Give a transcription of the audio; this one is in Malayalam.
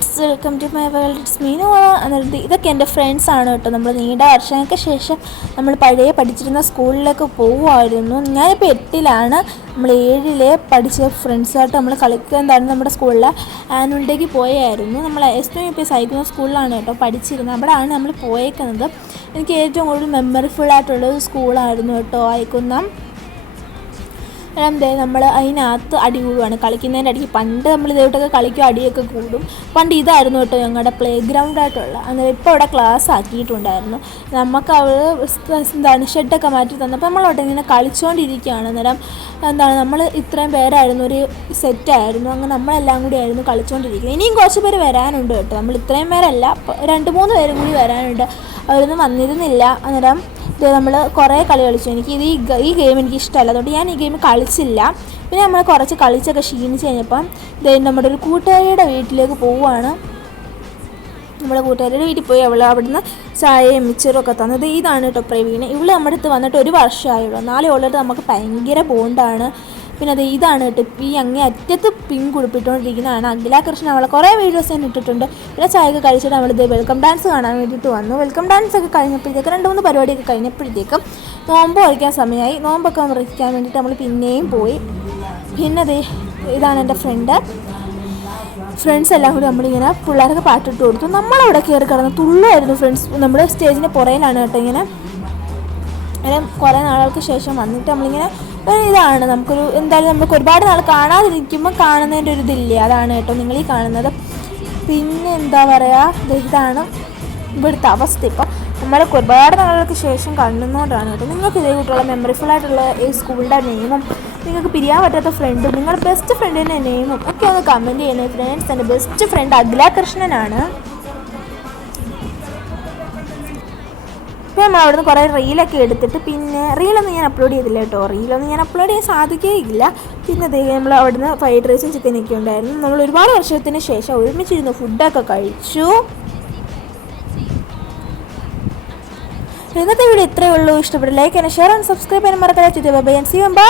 Friends, welcome to my world. It's Meenu. എന്നിട്ട് ഇതൊക്കെ എൻ്റെ ഫ്രണ്ട്സാണ് കേട്ടോ. നമ്മൾ നീണ്ട വർഷങ്ങൾക്ക് ശേഷം നമ്മൾ പഴയ പഠിച്ചിരുന്ന സ്കൂളിലേക്ക് പോവുമായിരുന്നു. ഞാനിപ്പോൾ 8ലാണ്. നമ്മൾ 7 പഠിച്ച ഫ്രണ്ട്സായിട്ട് നമ്മൾ കളിക്കുന്നതാണ്. നമ്മുടെ സ്കൂളിലെ ആനുവൽ ഡേക്ക് പോയായിരുന്നു. നമ്മൾ SWP അയക്കുന്ന സ്കൂളിലാണ് കേട്ടോ പഠിച്ചിരുന്നത്. അവിടെയാണ് നമ്മൾ പോയേക്കുന്നത്. എനിക്ക് ഏറ്റവും കൂടുതൽ മെമ്മറിഫുള്ളായിട്ടുള്ളൊരു സ്കൂളായിരുന്നു കേട്ടോ അയക്കുന്ന. നമ്മൾ അതിനകത്ത് അടി കൂടുകയാണ് കളിക്കുന്നതിൻ്റെ അടിക്ക്. പണ്ട് നമ്മൾ ഇതോട്ടൊക്കെ കളിക്കും, അടിയൊക്കെ കൂടും. പണ്ട് ഇതായിരുന്നു കേട്ടോ ഞങ്ങളുടെ പ്ലേ ഗ്രൗണ്ടായിട്ടുള്ള. അന്നേരം ഇപ്പോൾ അവിടെ ക്ലാസ് ആക്കിയിട്ടുണ്ടായിരുന്നു. നമുക്ക് അവർ ഷെഡൊക്കെ മാറ്റി തന്നപ്പോൾ നമ്മളവിടെ ഇങ്ങനെ കളിച്ചുകൊണ്ടിരിക്കുകയാണ്. അന്നേരം നമ്മൾ ഇത്രയും പേരായിരുന്നു, ഒരു സെറ്റായിരുന്നു. അങ്ങനെ നമ്മളെല്ലാം കൂടി ആയിരുന്നു കളിച്ചുകൊണ്ടിരിക്കുന്നത്. ഇനിയും കുറച്ച് പേര് വരാനുണ്ട് കേട്ടോ. നമ്മൾ ഇത്രയും പേരല്ല, 2-3 പേരും കൂടി വരാനുണ്ട്. അവരൊന്നും വന്നിരുന്നില്ല. അന്നേരം നമ്മൾ കുറേ കളി കളിച്ചു. എനിക്ക് ഈ ഗെയിം എനിക്ക് ഇഷ്ടമല്ല, അതുകൊണ്ട് ഞാൻ ഈ ഗെയിം കളിച്ചില്ല. പിന്നെ നമ്മൾ കുറച്ച് കളിച്ചൊക്കെ ക്ഷീണിച്ച് കഴിഞ്ഞപ്പം നമ്മുടെ ഒരു കൂട്ടുകാരിയുടെ വീട്ടിലേക്ക് പോവുകയാണ്. നമ്മുടെ കൂട്ടുകാരിയുടെ വീട്ടിൽ പോയി അവിടുന്ന് ചായയും മിച്ചറും ഒക്കെ തന്നത്. ഇതാണ് കേട്ടോ പ്രവീണ. ഇവിടെ നമ്മുടെ അടുത്ത് വന്നിട്ട് 1 വർഷമായുള്ളൂ. 4 കൊല്ലത്ത് നമുക്ക് ഭയങ്കര ബോണ്ടാണ്. പിന്നെ ഇതാണ് കേട്ടോ ഈ അങ്ങേ അറ്റത്ത് പിങ്ക് ഉടുപ്പിട്ടുകൊണ്ടിരിക്കുന്നതാണ് അഖില കൃഷ്ണൻ. അവളെ കുറേ വീഡിയോസ് ഞാൻ ഇട്ടിട്ടുണ്ട്. പിന്നെ ചായയൊക്കെ കഴിച്ചിട്ട് നമ്മളിത് വെൽക്കം ഡാൻസ് കാണാൻ വേണ്ടിയിട്ട് വന്നു. വെൽക്കം ഡാൻസ് ഒക്കെ കഴിഞ്ഞപ്പോഴത്തേക്ക് 2-3 പരിപാടിയൊക്കെ കഴിഞ്ഞപ്പോഴത്തേക്കും നോമ്പ് കഴിക്കാൻ സമയമായി. നോമ്പൊക്കെ മുറിക്കാൻ വേണ്ടിയിട്ട് നമ്മൾ പിന്നെയും പോയി. പിന്നെ ഇതാണ് എൻ്റെ ഫ്രണ്ട്സ് എല്ലാം കൂടി നമ്മളിങ്ങനെ പിള്ളേർക്ക് പാട്ടിട്ട് കൊടുത്തു. നമ്മളവിടെ കയറി കിടന്ന് തുള്ളുമായിരുന്നു ഫ്രണ്ട്സ്. നമ്മുടെ സ്റ്റേജിൻ്റെ പുറയിലാണ് കേട്ടോ. ഇങ്ങനെ കുറേ നാളുകൾക്ക് ശേഷം വന്നിട്ട് നമ്മളിങ്ങനെ ഇതാണ് നമുക്കൊരു എന്തായാലും നമുക്ക് ഒരുപാട് നാൾ കാണാതിരിക്കുമ്പോൾ കാണുന്നതിൻ്റെ ഒരു ഇതില്ലേ, അതാണ് കേട്ടോ നിങ്ങളീ കാണുന്നത്. പിന്നെ എന്താ പറയുക, ഇതാണ് ഇവിടുത്തെ അവസ്ഥ. ഇപ്പം നമ്മളൊക്കെ ഒരുപാട് നാളുകൾക്ക് ശേഷം കാണുന്നതുകൊണ്ടാണ് കേട്ടോ. നിങ്ങൾക്ക് ഇതേ കൂട്ടുള്ള മെമ്മറിഫുള്ളായിട്ടുള്ള ഈ സ്കൂളിൻ്റെ നെയിമും നിങ്ങൾക്ക് പിരിയാൻ പറ്റാത്ത ഫ്രണ്ടും നിങ്ങളുടെ ബെസ്റ്റ് ഫ്രണ്ടിൻ്റെ നെയിമും ഒക്കെ ഒന്ന് കമൻറ്റ് ചെയ്യണേ ഫ്രണ്ട്സ്. എൻ്റെ ബെസ്റ്റ് ഫ്രണ്ട് അഖില കൃഷ്ണനാണ്. നമ്മൾ അവിടുന്ന് കുറേ റീലൊക്കെ എടുത്തിട്ട്, പിന്നെ റീലൊന്നും ഞാൻ അപ്ലോഡ് ചെയ്തില്ല കേട്ടോ. റീലൊന്നും ഞാൻ അപ്ലോഡ് ചെയ്യാൻ സാധിക്കുകയില്ല. പിന്നെ നമ്മൾ അവിടുന്ന് ഫ്രൈഡ് റൈസും ചിക്കനൊക്കെ ഉണ്ടായിരുന്നു. നമ്മൾ ഒരുപാട് വർഷത്തിന് ശേഷം ഒരുമിച്ചിരുന്ന് ഫുഡൊക്കെ കഴിച്ചു. ഇന്നത്തെ വീഡിയോ ഇത്രയേ ഉള്ളൂ. ഇഷ്ടപ്പെട്ട like and share and subscribe ചെയ്യാൻ മറക്കാതെ. Bye and see you. By.